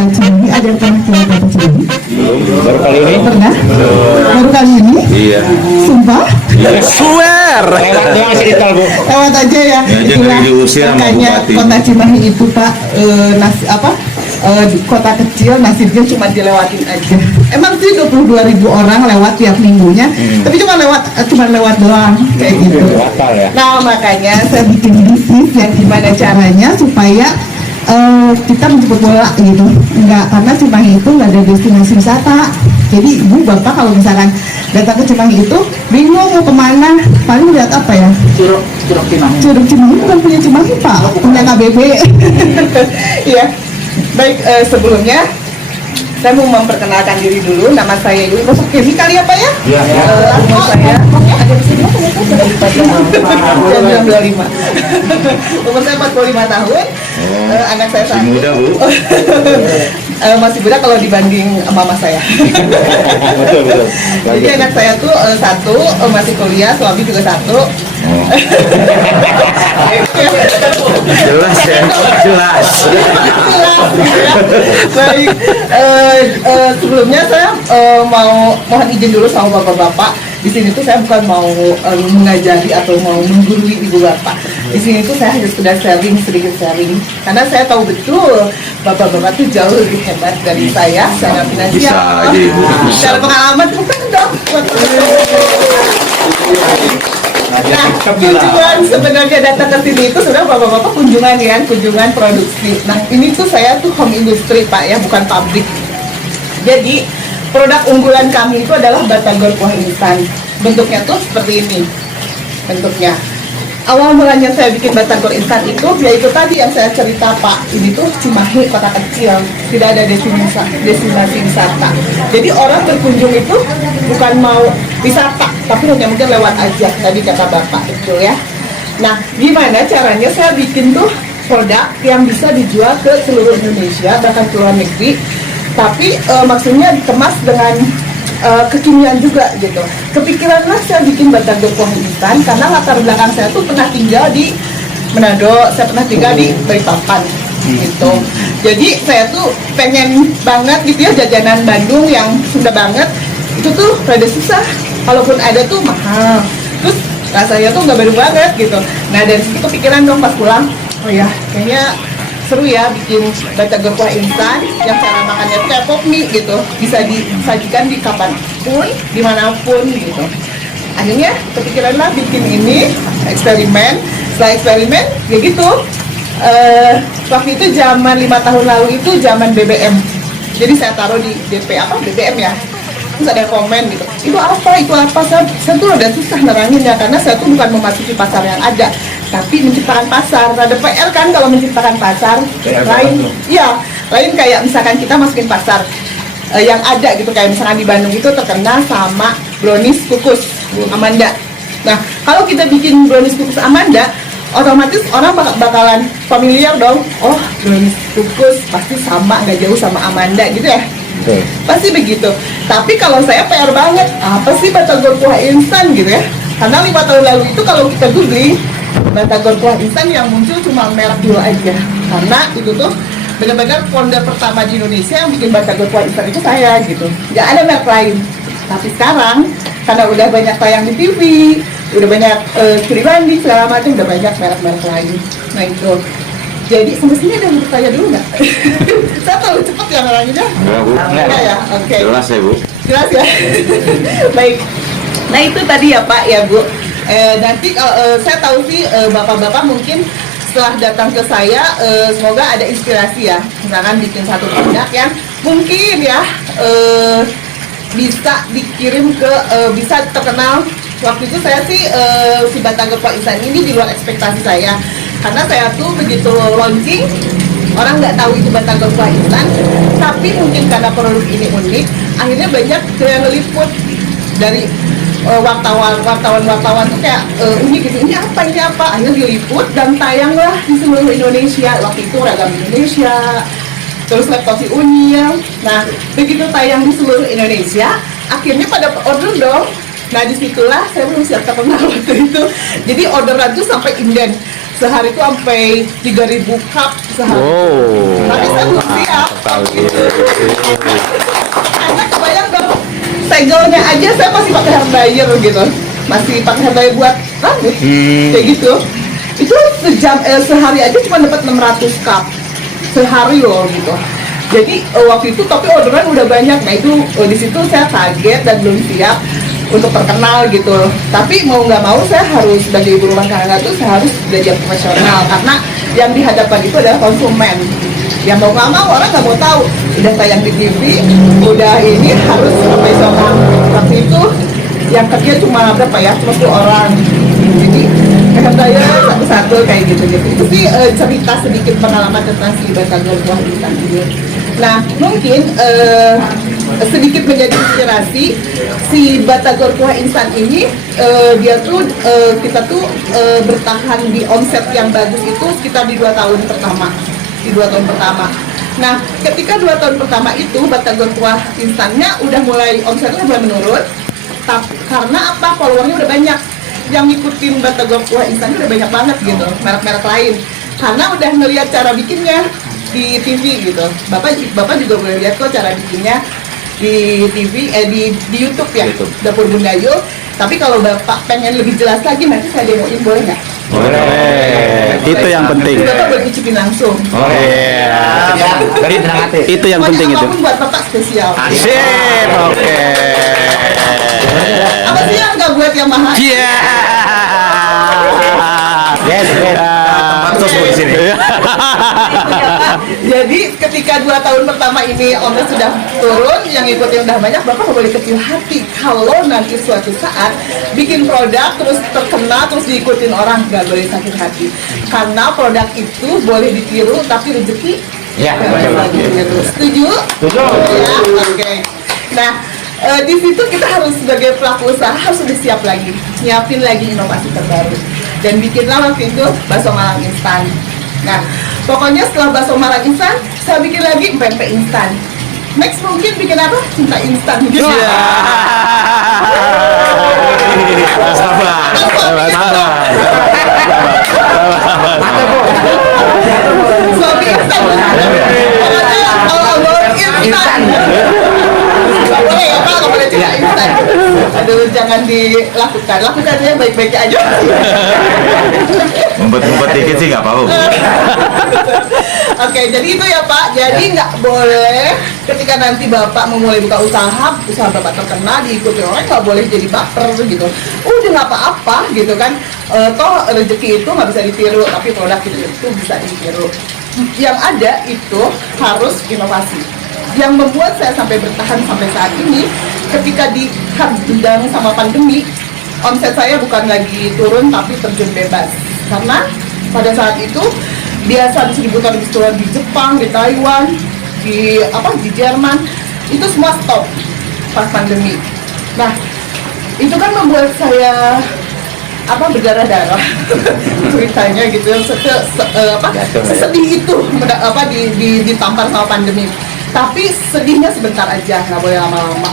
kota Cimahi. Ada yang pernah ke kota Cimahi? Baru kali ini. Pernah? Baru kali ini? Iya. Sumpah? Swear. Lewat masih di tol, Bu. Lewat aja ya. Ya, Itulah jangan diusir sama makanya bupati. kota Cimahi itu Pak, di kota kecil nasibnya cuma dilewatin aja. Emang sih 22.000 orang lewat tiap minggunya, tapi cuma lewat doang kayak gitu. Batal ya. Nah makanya saya bikin bisnis yang gimana caranya supaya kita menjemput bola gitu. Enggak, karena Cimahi itu nggak ada destinasi wisata. Jadi ibu bapak kalau misalkan datang ke Cimahi itu bingung mau kemana, paling lihat apa ya? Curug Cimahi. Curug Cimahi bukan punya Cimahi Pak, punya KBB. Iya. Baik, sebelumnya saya mau memperkenalkan diri dulu. Nama saya Yuli. Masuk TV kali ya Pak ya? Iya. Nama saya ada di sini jam 25. Umur saya 45 tahun. Anak saya Masih satu. muda, Bu. Masih muda kalau dibanding mama saya. Betul. Jadi anak saya tuh satu masih kuliah, suami juga satu. Jelas ya, jelas. Baik, sebelumnya saya mohon izin dulu sama bapak-bapak. Di sini tuh saya bukan mau mengajari atau mau menggurui ibu bapak. Di sini tuh saya hanya sekedar sedikit sharing. Karena saya tahu betul bapak-bapak tuh jauh lebih hebat dari saya secara finansial. Bisa aja, Ibu. Secara pengalaman bukan dong. Nah, kunjungan sebenarnya datang ke sini itu sudah bapak-bapak kunjungan ya, kunjungan produksi. Nah, ini tuh saya tuh home industry Pak ya, bukan pabrik. Jadi, produk unggulan kami itu adalah batagor kuah instan. Bentuknya tuh seperti ini. Bentuknya. Awal mulanya saya bikin batagor instan itu, yaitu tadi yang saya cerita Pak. Ini tuh Cimahi, kota kecil, tidak ada destinasi wisata. Jadi orang berkunjung itu bukan mau wisata, tapi hanya mungkin lewat aja. Tadi kata Bapak itu ya. Nah, gimana caranya saya bikin tuh produk yang bisa dijual ke seluruh Indonesia, bahkan ke luar negeri. Tapi maksudnya dikemas dengan kekinian juga gitu. Kepikiranlah saya bikin batagor kuah instan karena latar belakang saya tuh pernah tinggal di Manado, saya pernah tinggal di Balikpapan gitu. Jadi saya tuh pengen banget gitu ya jajanan Bandung yang Sunda banget itu tuh rada susah. Kalaupun ada tuh mahal. Terus rasanya tuh nggak baru banget gitu. Nah dari situ kepikiran dong pas pulang, oh ya kayaknya seru ya bikin batagor kuah instan yang cara makannya tuh kayak pop mie gitu, bisa disajikan di kapanpun, dimanapun gitu. Akhirnya kepikiran lah bikin ini, eksperimen. Setelah eksperimen ya gitu, waktu itu zaman 5 tahun lalu itu zaman BBM. Jadi saya taruh di BBM ya. Terus ada komen gitu, itu apa, saya tuh udah susah neranginnya karena saya tuh bukan memasuki pasar yang ada, tapi menciptakan pasar. Ada PR kan kalau menciptakan pasar. Lain kayak misalkan kita masukin pasar yang ada gitu, kayak misalkan di Bandung itu terkenal sama brownies kukus Amanda. Nah kalau kita bikin brownies kukus Amanda, otomatis orang bakalan familiar dong. Oh brownies kukus pasti sama, nggak jauh sama Amanda gitu ya. Pasti begitu. Tapi kalau saya PR banget, apa sih batagor kuah instan gitu ya? Karena 5 tahun lalu itu kalau kita googling batagor kuah instan yang muncul cuma merek dulu aja. Karena itu tuh benar-benar founder pertama di Indonesia yang bikin batagor kuah instan itu saya gitu. Nggak ada merek lain. Tapi sekarang karena udah banyak tayang di TV, udah banyak studi banding segala macam, udah banyak merek-merek lain. Nah itu. Jadi sampai sini ada yang bertanya dulu nggak? Saya terlalu cepat ya neranginnya? Enggak, Bu. Enggak ya? Oke. Jelas ya, Bu. Jelas ya? Baik. Nah itu tadi ya Pak ya Bu. Nanti saya tahu sih bapak-bapak mungkin setelah datang ke saya semoga ada inspirasi ya. Misalkan bikin satu produk yang mungkin ya bisa dikirim ke bisa terkenal. Waktu itu saya sih si batagor kuah instan ini di luar ekspektasi saya. Karena saya tuh begitu launching, orang nggak tahu itu batagor kuah instan, tapi mungkin karena produk ini unik, akhirnya banyak yang ngeliput dari wartawan tuh kayak unik gitu, ini apa, akhirnya diliput dan tayanglah di seluruh Indonesia. Waktu itu Ragam Indonesia, terus laptop si Unyil. Nah begitu tayang di seluruh Indonesia, akhirnya pada order dong. Nah disitulah saya belum siap terkenal waktu itu, jadi orderan tuh sampai inden. Sehari itu sampai 3.000 cup sehari. Tapi saya belum siap. segelnya aja saya masih pakai hair dryer gitu, masih pakai hair dryer buat rambut kayak gitu. Itu sehari aja cuma dapat 600 cup sehari loh gitu. Jadi waktu itu tapi orderan udah banyak. Nah itu di situ saya kaget dan belum siap untuk terkenal gitu. Tapi mau nggak mau saya harus sebagai ibu rumah tangga tuh saya harus belajar profesional karena yang dihadapkan itu adalah konsumen. Yang mau nggak mau orang nggak mau tahu. Udah tayang di TV, udah ini harus profesional. Waktu itu yang kerja cuma berapa ya? Cuma 10 orang. Jadi saya satu-satu kayak gitu. Itu sih cerita sedikit pengalaman tentang si Batagor Kuah Instan ini. Nah mungkin sedikit menjadi inspirasi si Batagor Kuah Instan ini dia tuh kita tuh bertahan di omset yang bagus itu sekitar di 2 tahun pertama. Di 2 tahun pertama. Nah, ketika 2 tahun pertama itu Batagor Kuah Instannya udah mulai omsetnya mulai menurun. Karena apa? Followernya udah banyak. Yang ngikutin Batagor Kuah Instan udah banyak banget gitu, merek-merek lain. Karena udah ngelihat cara bikinnya di TV gitu. Bapak juga boleh lihat kok cara bikinnya di TV, di YouTube ya, YouTube. Dapur Bunda Yu. Tapi kalau Bapak pengen lebih jelas lagi, nanti saya demoin, boleh nggak? Boleh. Itu yang penting. Bapak boleh cicipin langsung. Oh iya. Dari tenang hati. Itu yang Pokoknya penting itu. apapun buat Bapak spesial. Sip, oke. Apa sih yang nggak buat yang mahal? Iya. Yes. Terus di sini. Jadi ketika 2 tahun pertama ini omset sudah turun, yang ikutin udah banyak, Bapak nggak boleh kecil hati. Kalau nanti suatu saat bikin produk terus terkenal terus diikutin orang, nggak boleh sakit hati. Karena produk itu boleh ditiru tapi rezeki Ya, nggak boleh ditiru. Setuju? Setuju. Ya, oke. Nah, di situ kita harus sebagai pelaku usaha harus sudah siap lagi, nyiapin lagi inovasi terbaru. Dan bikinlah waktu itu bakso Malang instan. Nah, pokoknya setelah bakso Malang instan, saya bikin lagi pempek instan. Next mungkin bikin apa? Cinta instan. Sabar. Suami instan. Pokoknya kalau mau instan. Nggak boleh ya Pak, nggak boleh cinta instan. Aduh, jangan dilakukan. Lakukannya baik-baik aja. Ngumpet-ngumpet dikit sih nggak apa-apa. Oke, jadi itu ya Pak. Jadi nggak boleh ketika nanti Bapak memulai buka usaha Bapak terkenal diikuti orang, nggak boleh jadi baper gitu. Udah nggak apa-apa gitu kan. Toh rezeki itu nggak bisa ditiru, tapi produk itu bisa ditiru. Yang ada itu harus inovasi. Yang membuat saya sampai bertahan sampai saat ini, ketika dihadang sama pandemi, omset saya bukan lagi turun tapi terjun bebas. Karena pada saat itu biasa distributor di Jepang, di Taiwan, di Jerman itu semua stop pas pandemi. Nah, itu kan membuat saya berdarah-darah ceritanya gitu, sesedih itu ditampar sama pandemi. Tapi sedihnya sebentar aja, nggak boleh lama-lama.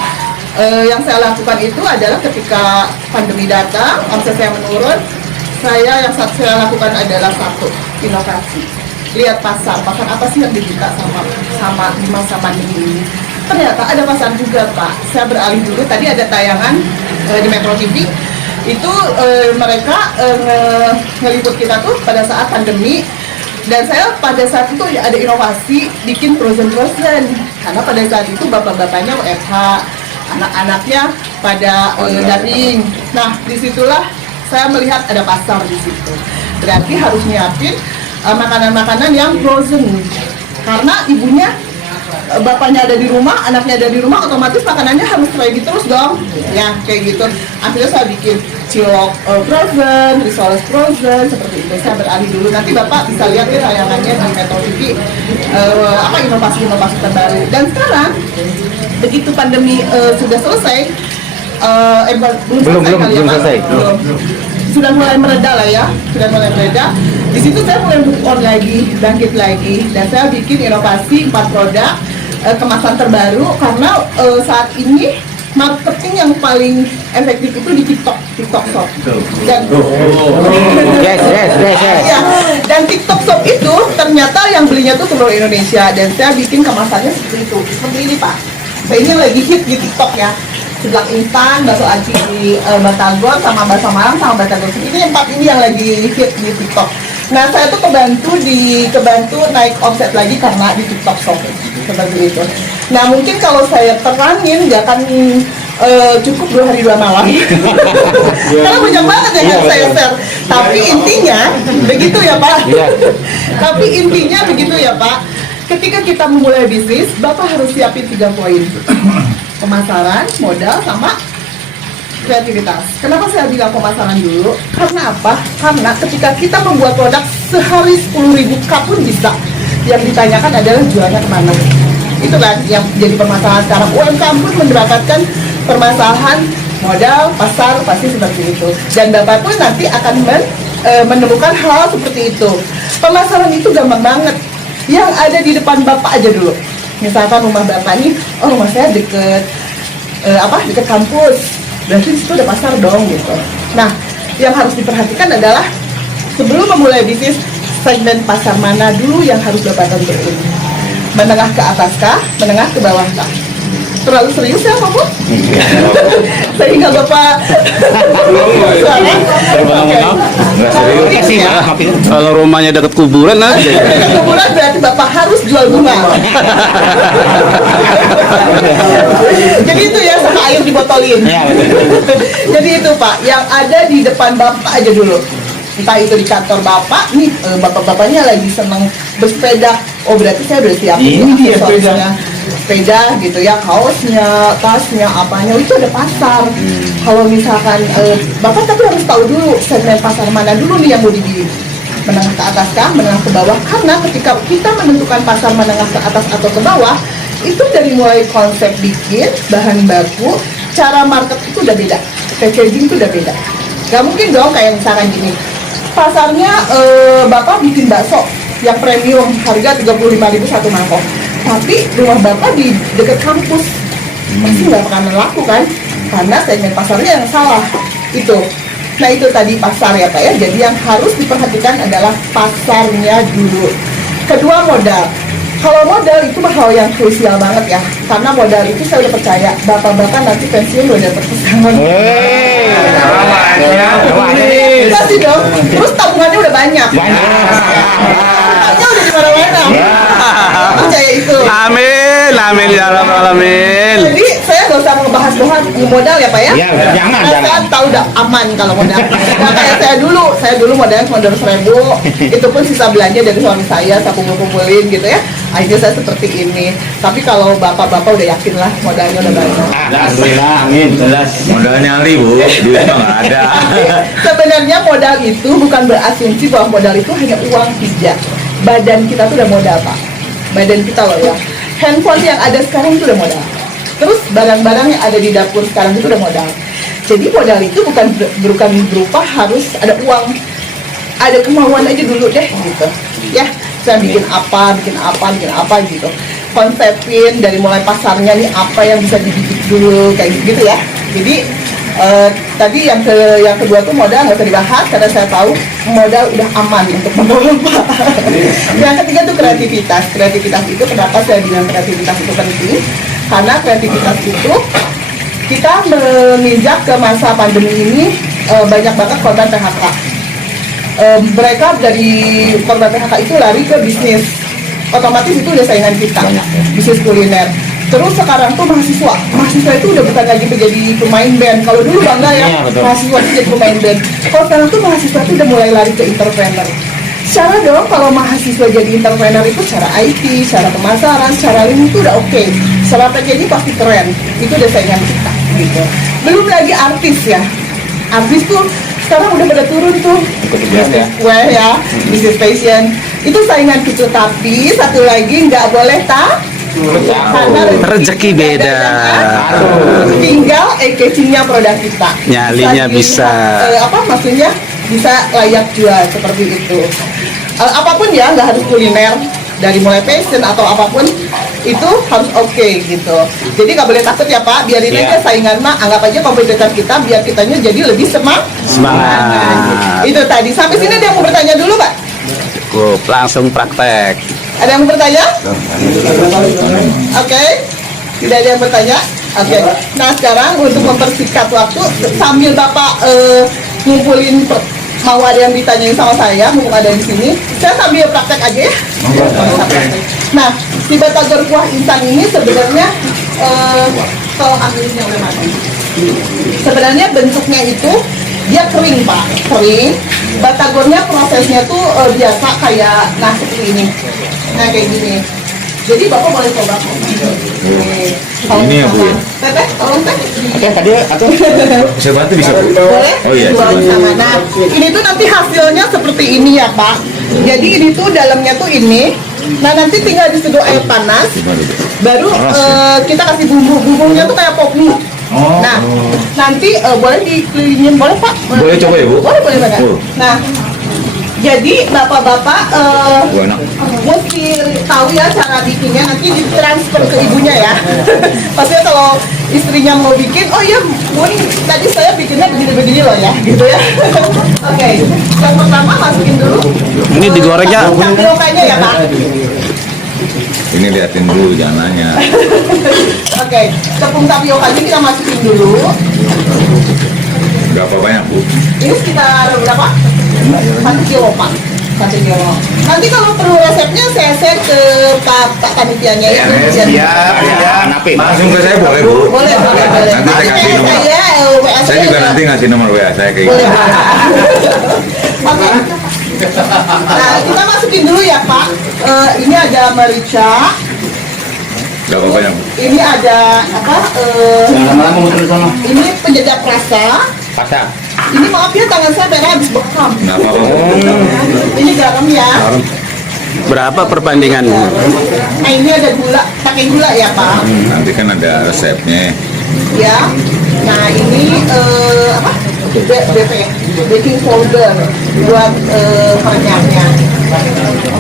Yang saya lakukan itu adalah ketika pandemi datang, omset saya menurun, yang saya lakukan adalah satu, inovasi. Lihat pasar apa sih yang dibuka sama di masa pandemi ini. Ternyata ada pasar juga Pak. Saya beralih dulu, tadi ada tayangan di Metro TV, itu mereka ngeliput kita tuh pada saat pandemi. Dan saya pada saat itu ada inovasi bikin frozen karena pada saat itu bapak-bapaknya WFH, anak-anaknya pada daring. Nah disitulah saya melihat ada pasar di situ. Berarti harus nyiapin makanan-makanan yang frozen karena ibunya bapaknya ada di rumah, anaknya ada di rumah, otomatis makanannya harus ready terus dong. Ya kayak gitu. Akhirnya saya bikin cilok frozen, risoles frozen, seperti itu. Saya beralih dulu. Nanti Bapak bisa lihat ya tayangannya di Metro TV inovasi-inovasi terbaru. Dan sekarang begitu pandemi sudah selesai, belum selesai. Sudah mulai mereda lah ya, sudah mulai mereda. Di situ saya mulai move on lagi, bangkit lagi, dan saya bikin inovasi 4 produk kemasan terbaru karena saat ini marketing yang paling efektif itu di TikTok Shop. Dan Yes. ya, dan TikTok Shop itu ternyata yang belinya tuh seluruh Indonesia, dan saya bikin kemasannya seperti itu, seperti ini Pak. Saya ini lagi hit di TikTok ya. seblak instan, bakso aci di Batagor, sama bakso Malang, sama Batagor. Ini 4 ini yang lagi hit di TikTok. Nah, saya tuh kebantu naik omset lagi karena di TikTok Shop seperti itu. Nah, mungkin kalau saya terangin nggak akan cukup 2 hari 2 malam. Karena banyak banget yang harus saya share. Tapi intinya begitu ya Pak. Tapi intinya begitu ya Pak. Ketika kita memulai bisnis, Bapak harus siapin 3 poin. Pemasaran, modal, sama kreativitas. Kenapa saya bilang pemasaran dulu? Karena apa? Karena ketika kita membuat produk sehari 10.000 cup pun bisa. Yang ditanyakan adalah jualnya kemana. Itu kan yang jadi permasalahan sekarang. UMKM pun mendapatkan permasalahan modal, pasar, pasti seperti itu. Dan Bapak pun nanti akan menemukan hal seperti itu. Pemasaran itu gampang banget. Yang ada di depan Bapak aja dulu. Misalkan rumah Bapak nih, oh rumah saya deket kampus, berarti di situ ada pasar dong gitu. Nah, yang harus diperhatikan adalah sebelum memulai bisnis, segmen pasar mana dulu yang harus Bapak tentuin. Menengah ke atas kah? Menengah ke bawah kah? Terlalu serius ya Bapak? Sehingga Bapak Kalau rumahnya dekat kuburan aja. kuburan berarti Bapak harus jual bunga. Jadi itu ya, sama air dibotolin. Jadi itu Pak, yang ada di depan Bapak aja dulu. Entah itu di kantor Bapak, nih bapak-bapaknya lagi seneng bersepeda. Oh berarti saya udah siapin aksesorisnya. Sepeda gitu ya, kaosnya, tasnya, apanya, itu ada pasar. Kalau misalkan Bapak tapi harus tahu dulu segmen pasar mana dulu nih yang mau dibeli. Menengah ke atas kah, menengah ke bawah? Karena ketika kita menentukan pasar menengah ke atas atau ke bawah, itu dari mulai konsep bikin, bahan baku, cara market itu udah beda, packaging itu udah beda. Gak mungkin dong kayak misalkan gini, pasarnya Bapak bikin bakso yang premium, harga 35.000 satu mangkok. Tapi rumah Bapak di dekat kampus, pasti nggak akan laku kan? Karena segmen pasarnya yang salah. Itu. Nah itu tadi pasar ya Pak ya. Jadi yang harus diperhatikan adalah pasarnya dulu. Kedua modal. Kalau modal itu hal yang krusial banget ya. Karena modal itu saya udah percaya Bapak-bapak nanti pensiun udah dapat pesangon. Pasti dong. Terus tabungannya udah banyak. Tabungannya udah di mana-mana. Percaya itu. Amin, amin ya rabbal alamin. Jadi saya nggak usah ngebahas modal ya Pak ya. Iya, jangan. Saya tahu udah aman kalau modal. Nah kayak saya dulu modalnya cuma 200.000. Itu pun sisa belanja dari suami saya kumpulin gitu ya. Akhirnya saya seperti ini. Tapi kalau bapak-bapak udah yakin lah modalnya udah banyak. Alhamdulillah, amin, jelas. Modalnya ribu, duit mah nggak ada. Sebenarnya modal itu bukan berasumsi bahwa modal itu hanya uang tidak. Badan kita tuh udah modal Pak. Badan kita loh ya. Handphone yang ada sekarang itu udah modal. Terus barang-barang yang ada di dapur sekarang itu udah modal. Jadi modal itu bukan berupa harus ada uang. Ada kemauan aja dulu deh gitu. Ya, saya bikin apa gitu. Konsepin dari mulai pasarnya nih apa yang bisa dibikin dulu kayak gitu ya. Jadi tadi yang kedua tuh modal nggak usah dibahas karena saya tahu modal udah aman untuk menolong Pak. Yang ketiga tuh kreativitas. Kreativitas itu kenapa saya bilang kreativitas itu penting? Karena kreativitas itu kita menginjak ke masa pandemi ini banyak banget korban PHK. Mereka dari korban PHK itu lari ke bisnis. Otomatis itu udah saingan kita, bisnis kuliner. Terus sekarang tuh mahasiswa itu udah bukan lagi menjadi pemain band. Kalau dulu bangga ya, mahasiswa itu jadi pemain band. Kalau sekarang tuh mahasiswa itu udah mulai lari ke entrepreneur. Secara dong, kalau mahasiswa jadi entrepreneur itu secara IT, secara pemasaran, secara link itu udah oke. Secara packaging pasti keren. Itu udah saingan kita gitu. Belum lagi artis ya. Artis tuh sekarang udah pada turun tuh. Bisnis kue ya, bisnis fashion. Itu saingan kita, tapi satu lagi nggak boleh karena Rezeki beda. Tinggal casingnya produk kita. Nyalinya bisa. Maksudnya bisa layak jual seperti itu. Apapun ya, nggak harus kuliner. Dari mulai fashion atau apapun itu harus oke gitu. Jadi nggak boleh takut ya Pak. Biarin aja saingan mah, anggap aja kompetitor kita biar kitanya jadi lebih semangat. Itu tadi. Sampai sini ada yang mau bertanya dulu Pak? Cukup, langsung praktek. Ada yang mau bertanya? Oke. Tidak ada yang bertanya? Oke. Nah sekarang untuk mempersingkat waktu, sambil Bapak ngumpulin mau ada yang ditanyain sama saya, mumpung ada di sini, saya sambil praktek aja ya. Nah, si batagor kuah instan ini sebenarnya kalau ambilnya oleh mana? Sebenarnya bentuknya itu dia kering Pak, kering. Batagornya prosesnya tuh biasa kayak seperti ini. Nah kayak gini. Jadi Bapak boleh coba. Ini ya, Bu, ya? Teteh, tolong teh. Oke, tadi atau Saya bantu bisa, Bu? Boleh? Oh iya, Dua coba. sama. Nah, ini tuh nanti hasilnya seperti ini ya Pak. Jadi ini tuh dalamnya tuh ini. Nah nanti tinggal disedot air panas. Baru kita kasih bumbu. Bumbunya tuh kayak pop mie. Nah, nanti boleh dikelilingin, boleh Pak? Boleh coba ya, Bu? Boleh, boleh banget. Boleh. Nah, jadi bapak-bapak Bu, enak. mesti tahu ya cara bikinnya, nanti ditransfer ke ibunya ya. Pastinya kalau istrinya mau bikin, oh iya Bun, tadi saya bikinnya begini-begini loh ya, gitu ya. Oke, yang pertama masukin dulu. Ini digorengnya. Tapioka-nya ya Pak. Ini liatin dulu, jangan nanya. Oke, tepung tapioka-nya kita masukin dulu. Berapa banyak, Bu? Ini sekitar berapa? 1 kilo Pak. 1 kilo. Nanti kalau perlu resepnya saya share ke Pak Panitianya ya. napi? Langsung ke saya boleh, Bu? Boleh, boleh, boleh. Nanti saya kasih nomor. Saya WA Saya juga nanti ngasih nomor WA saya kayak Boleh. gitu. Oke. Nah, kita masukin dulu ya Pak. Ini ada merica. Berapa banyak, Bu? Ini ada apa? Lama-lama muter sama. Ini penyedap rasa. Pasar. Ini maaf ya tangan saya merah habis bekam. Nggak apa-apa. Ini garam ya. Berapa perbandingannya? Nah ini ada gula, pakai gula ya Pak. Nanti kan ada resepnya. Ya. Nah ini apa? BP ya, baking powder buat perenyahnya.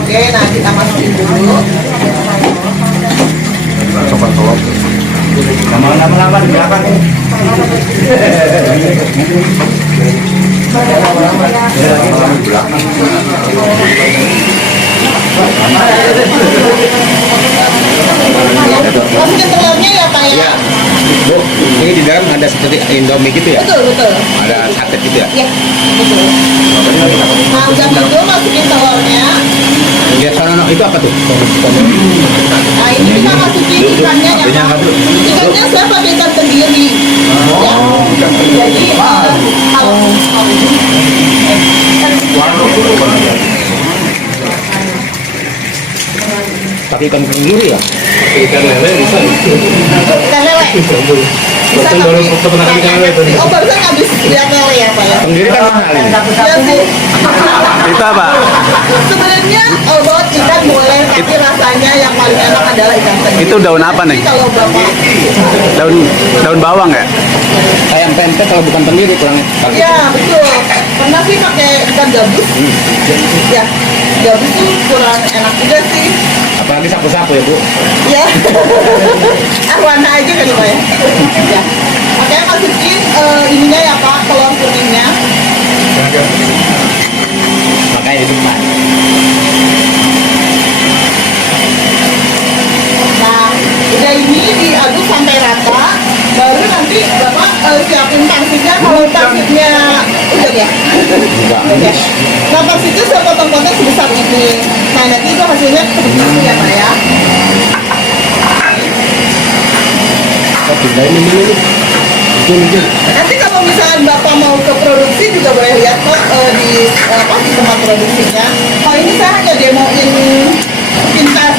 Oke, nah kita masukin dulu. Lama-lama di belakang. Masukin telurnya ya Pak ya. Bu, ini di dalam ada seperti Indomie gitu ya? Betul, betul. Ada sate gitu ya? Ya, betul. Nah udah gitu masukin telurnya. Lihat sana, itu apa tuh? Nah ini kita masukin ikannya ya Pak. Ikannya saya pakai ikan sendiri. Ya. Jadi Pakai ikan tenggiri ya? ikan lele. Bisa tapi oh barusan habis lihat lele ya Pak ya. Tenggiri kan mahal ini. Iya sih. Itu apa? Sebenarnya buat ikan boleh, tapi rasanya yang paling enak adalah ikan tenggiri. Itu daun apa nih? Tapi kalau Bapak Daun bawang ya? Ayam tempe kalau bukan tenggiri kurang. ya betul. Pernah sih pakai ikan gabus. Ya, gabus tuh kurang enak juga sih. Apalagi sapu-sapu ya Bu. Ya. Arwana aja kan Pak ya. Ya. Oke, masukin ininya ya Pak, telur kuningnya. Makanya itu Pak. Nah, udah ini diaduk sampai rata. Baru nanti Bapak siapin pangsitnya. Kalau pangsitnya udah ya. Udah. Nah, pangsitnya saya potong-potong sebesar ini. Nah, nanti itu hasilnya seperti ini ya Pak ya. Nanti kalau misalnya Bapak mau ke produksi juga boleh lihat kok di tempat produksinya. Oh ini saya hanya demoin pintas.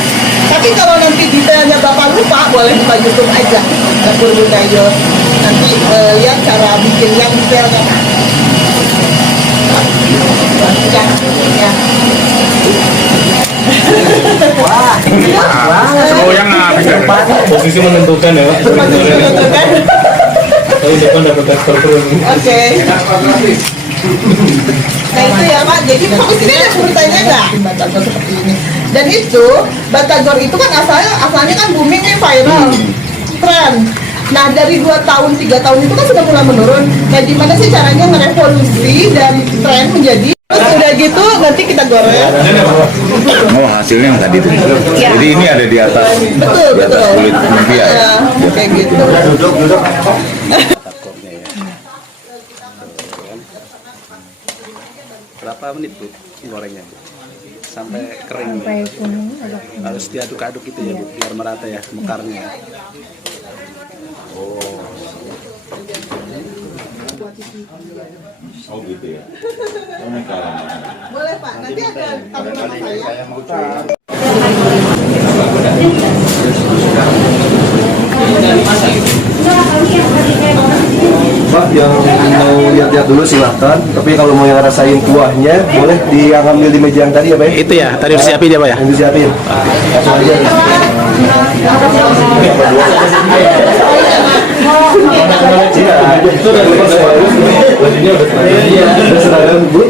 Tapi kalau nanti detailnya Bapak lupa, boleh buka YouTube aja. Dapur Bunda Yos. Nanti lihat cara bikin yang detailnya. Ya, ya. Wah, Goyang nggak? Posisi menentukan ya Pak. kan? Tahu depan dapat ekspor terus. Oke. Nah itu ya Pak, jadi kamu sini ada urutannya nggak? Batagor seperti ini. Dan itu, Batagor itu kan asalnya kan booming nih, viral, tren. Nah dari 2 tahun, 3 tahun itu kan sudah mulai menurun. Nah gimana sih caranya merevolusi dari tren menjadi terus udah gitu nanti kita goreng. Oh, hasilnya yang tadi itu. Ya. Jadi ini ada di atas. Betul, Di atas betul. kulit lumpia ya. Di atas kayak gitu. Takornya ya. Berapa menit Bu gorengnya Bu? Sampai kering ya? Harus diaduk-aduk itu ya Bu, biar merata ya mekarnya ya. Oh gitu ya. Boleh Pak, nanti ada tamu nama saya. Pak, yang mau lihat-lihat dulu silahkan. Tapi kalau mau yang ngerasain kuahnya, boleh diambil di meja yang tadi ya Pak? Itu ya, tadi disiapin ya Pak ya? Yang disiapin. Langsung aja. Iya, itu udah seragam Bu.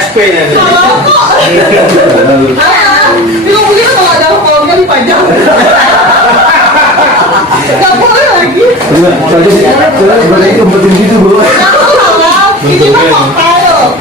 SP-nya. Bingung begitu kalau ada kolomnya dipajang. Gak boleh lagi. Boleh umpetin gitu Bu. Ini mah koktail.